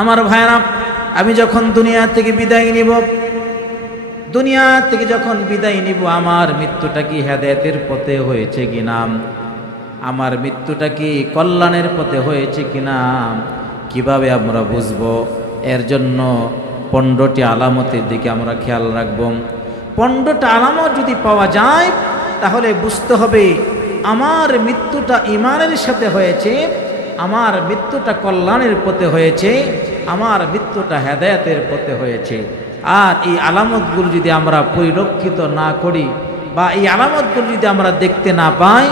আমার ভাইরা, আমি যখন দুনিয়া থেকে বিদায় নিব, দুনিয়া থেকে যখন বিদায় নিব, আমার মৃত্যুটা কি হেদায়েতের পথে হয়েছে কিনা, আমার মৃত্যুটা কি কল্যাণের পথে হয়েছে কিনা, কিভাবে আমরা বুঝবো? এর জন্য 15টি আলামতের দিকে আমরা খেয়াল রাখব। 15টা আলামত যদি পাওয়া যায় তাহলে বুঝতে হবে আমার মৃত্যুটা ঈমানের সাথে হয়েছে, আমার মৃত্যুটা কল্যাণের পথে হয়েছে, আমার মৃত্যুটা হেদায়েতের পথে হয়েছে। আর এই আলামতগুলো যদি আমরা পরিলক্ষিত না করি বা এই আলামতগুলো যদি আমরা দেখতে না পাই,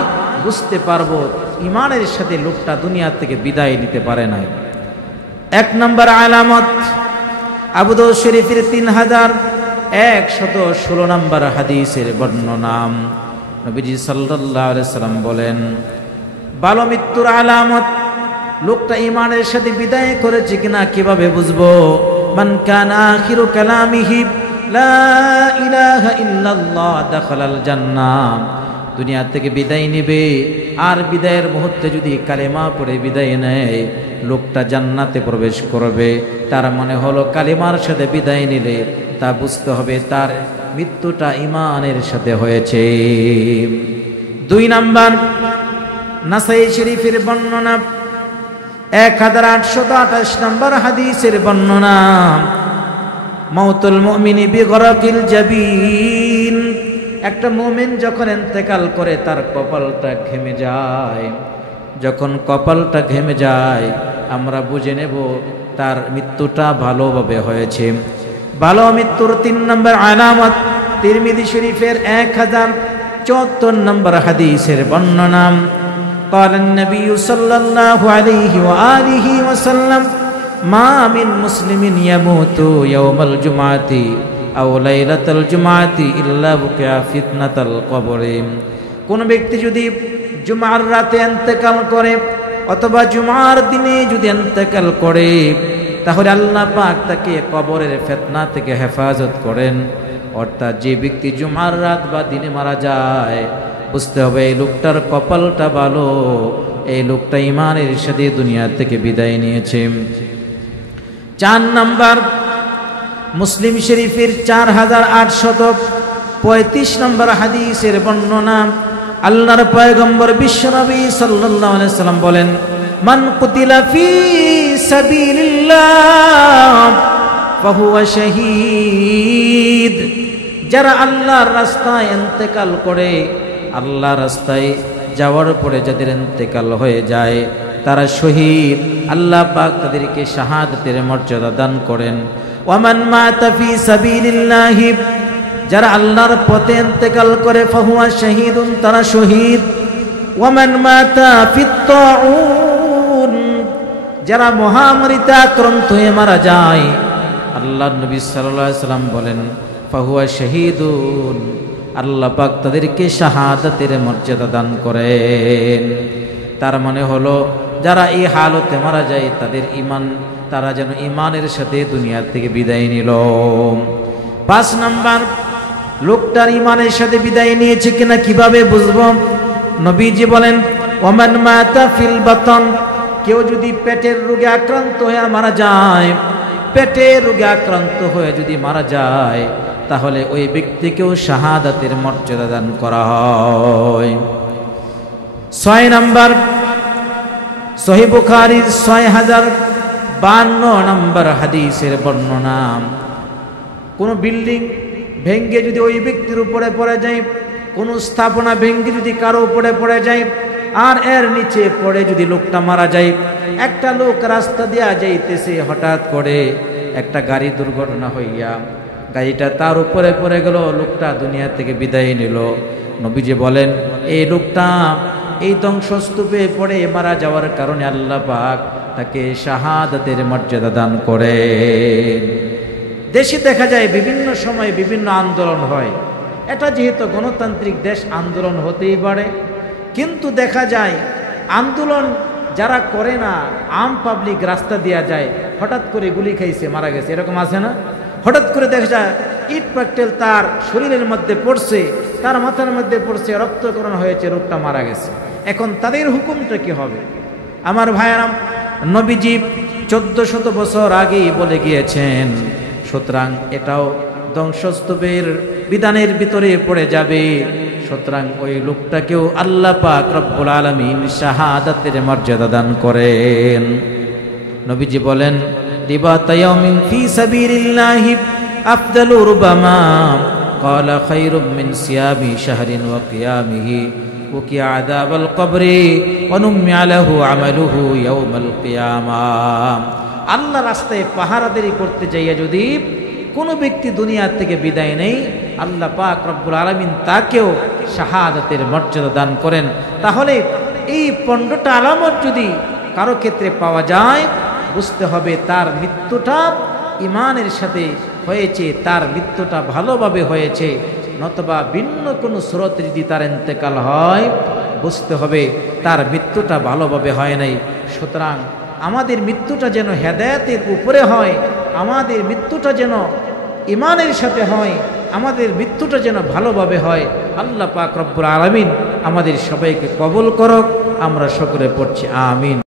বুঝতে পারবো ঈমানের সাথে লোকটা দুনিয়া থেকে বিদায় নিতে পারে নাই। 1 নম্বর আলামত, আবু দাউদ শরীফের 3116 নম্বর হাদিসের বর্ণনা। নবীজি সাল্লাল্লাহু আলাইহি সাল্লাম বলেন, ভালো মৃত্যুর আলামত লোকটা ঈমানের সাথে বিদায় করেছে কিনা কিভাবে বুঝবো? মান কানা আখিরু কালামিহি লা ইলাহা ইল্লাল্লাহ দাখালাল জান্নাহ। দুনিয়া থেকে বিদায় নেবে আর বিদায়ের মুহূর্তে যদি কালেমা পড়ে বিদায় নেয়, লোকটা জান্নাতে প্রবেশ করবে। তার মনে হলো কালেমার সাথে বিদায় নিলে তা বুঝতে হবে তার মৃত্যুটা ঈমানের সাথে হয়েছে। 2 নাম্বার, নাসাই শরীফের বর্ণনা 1828 নম্বর হাদিসের বর্ণনা। মাউতুল মুমিনি বিগরাকিল জাবিন। একটা মুমিন যখন ইন্তেকাল করে তার কপালটা ঘেমে যায়। যখন কপালটা ঘেমে যায় আমরা বুঝে নেব তার মৃত্যুটা ভালোভাবে হয়েছে। ভালো মৃত্যুর 3 নম্বর আলামত, তিরমিজি শরীফের 1074 নম্বর হাদিসের বর্ণনা। قال النبي صلى الله عليه وآله وسلم ما من مسلم يموت يوم الجمعة أو ليلة الجمعة إلا بقي فتنة القبر। কোন ব্যক্তি যদি জুমার রাতে ইন্তেকাল করে অথবা জুমার দিনে যদি ইন্তেকাল করে, তাহলে আল্লাহ পাক তাকে কবরের ফিতনা থেকে হেফাজত করেন। অর্থাৎ যে ব্যক্তি জুমার রাত বা দিনে মারা যায়, বুঝতে হবে এই লোকটার কপালটা ভালো, এই লোকটা ঈমানের সাথে দুনিয়া থেকে বিদায় নিয়েছে। 4 নাম্বার, মুসলিম শরীফের 4835 নম্বর হাদিসের বর্ণনা। আল্লাহর পয়গম্বর বিশ্বনবী সাল্লাল্লাহু আলাইহি সাল্লাম বলেন, মান কুতিলা ফি সাবিলিল্লাহ ফাহুয়া শাহীদ। যারা আল্লাহর রাস্তায় ইন্তেকাল করে, আল্লাহর রাস্তায় যাওয়ার পরে যাদের ইন্তেকাল হয়ে যায় তারা শহীদ। আল্লাহ পাক তাদেরকে শাহাদাতের মর্যাদা দান করেন। ওয়ামান মাতা ফি সাবিলিল্লাহি, যারা আল্লাহর পথে ইন্তেকাল করে ফাহুয়া শাহীদুন, তারা শহীদ। ওয়ামান মাতা ফিত তাউন, যারা মহামারীতে আক্রান্ত হয়ে মারা যায়, আল্লাহর নবী সাল্লাল্লাহু আলাইহি সাল্লাম বলেন ফাহুয়া শাহীদুন, আল্লাহ পাক তাদেরকে শাহাদাতের মর্যাদা দান করেন। তার মানে হলো যারা এই হালতে মারা যায় তাদের ঈমান, তারা যেন ঈমানের সাথে দুনিয়া থেকে বিদায় নিল। 5 নাম্বার, লোকটার ঈমানের সাথে বিদায় নিয়েছে কিনা কিভাবে বুঝবো? নবীজি বলেন, ওমান মাতা ফিল বাতন, কেউ যদি পেটের রোগে আক্রান্ত হয়ে মারা যায়, পেটের রোগে আক্রান্ত হয়ে যদি মারা যায়, তাহলে ওই ব্যক্তিকেও শাহাদাতের মর্যাদা দান করা হয়। 6 নাম্বার, সহিহ বুখারীর 6052 নম্বর হাদিসের বর্ণনা। কোন বিল্ডিং ভেঙ্গে যদি ওই ব্যক্তির উপরে পড়ে যায়, কোন স্থাপনা ভেঙ্গে যদি কারো উপরে পড়ে যায় আর এর নিচে পড়ে যদি লোকটা মারা যায়, একটা লোক রাস্তা দিয়া যাইতেছে, হঠাৎ করে একটা গাড়ি দুর্ঘটনা হইয়া গাড়িটা তার উপরে পড়ে গেল, লোকটা দুনিয়া থেকে বিদায় নিল। নবীজি বলেন এই লোকটা এই ধ্বংসস্তূপে পড়ে মারা যাওয়ার কারণে আল্লাহ পাক তাকে শাহাদাতের মর্যাদা দান করে। দেশে দেখা যায় বিভিন্ন সময় বিভিন্ন আন্দোলন হয়। এটা যেহেতু গণতান্ত্রিক দেশ, আন্দোলন হতেই পারে, কিন্তু দেখা যায় আন্দোলন যারা করে না, আম পাবলিক রাস্তা দেওয়া যায়, হঠাৎ করে গুলি খাইছে মারা গেছে, এরকম আছে না? হঠাৎ করে দেখা যায় ইট পাটকেল তার শরীরের মধ্যে পড়ছে, তার মাথার মধ্যে পড়ছে, রক্তকরণ হয়েছে, লোকটা মারা গেছে। এখন তাদের হুকুমটা কি হবে? আমার ভাইয়েরা, নবীজি 1400 বছর আগেই বলে গিয়েছেন। সুতরাং এটাও ধ্বংসস্তূপের বিধানের ভিতরে পড়ে যাবে। সুতরাং ওই লোকটাকেও আল্লাহ পাক রব্বুল আলামিন শাহাদাতের মর্যাদা দান করেন। নবীজি বলেন, রিবাতা ইয়াউমিন ফি সাবিলিল্লাহি আফদালু রুবামা ক্বালা খায়রুম মিন সিয়ামি শাহরিন ওয়া কিয়ামিহি ওয়া কি আযাবাল কবরি ওয়া নুমিয়া লাহু আমালুহু ইয়াউমাল কিয়ামাহ। আল্লাহ রাস্তায় পাহারাদারি করতে যাইয়া যদি কোনো ব্যক্তি দুনিয়া থেকে বিদায় নেই, আল্লাহ পাক রব্বুল আলামিন তাকেও শাহাদাতের মর্যাদা দান করেন। তাহলে এই 15টা আলামত যদি কারো ক্ষেত্রে পাওয়া যায়, বুঝতে হবে তার মৃত্যুটা ঈমানের সাথে হয়েছে, তার মৃত্যুটা ভালোভাবে হয়েছে। নতুবা ভিন্ন কোনো সুরতে যদি তার ইন্তেকাল হয়, বুঝতে হবে তার মৃত্যুটা ভালোভাবে হয় নাই। সুতরাং আমাদের মৃত্যুটা যেন হেদায়েতের উপরে হয়, আমাদের মৃত্যুটা যেন ঈমানের সাথে হয়, আমাদের মৃত্যুটা যেন ভালোভাবে হয়। আল্লাহ পাক রব্বুল আলামিন আমাদের সবাইকে কবুল করুক। আমরা সকলে পড়ছি আমিন।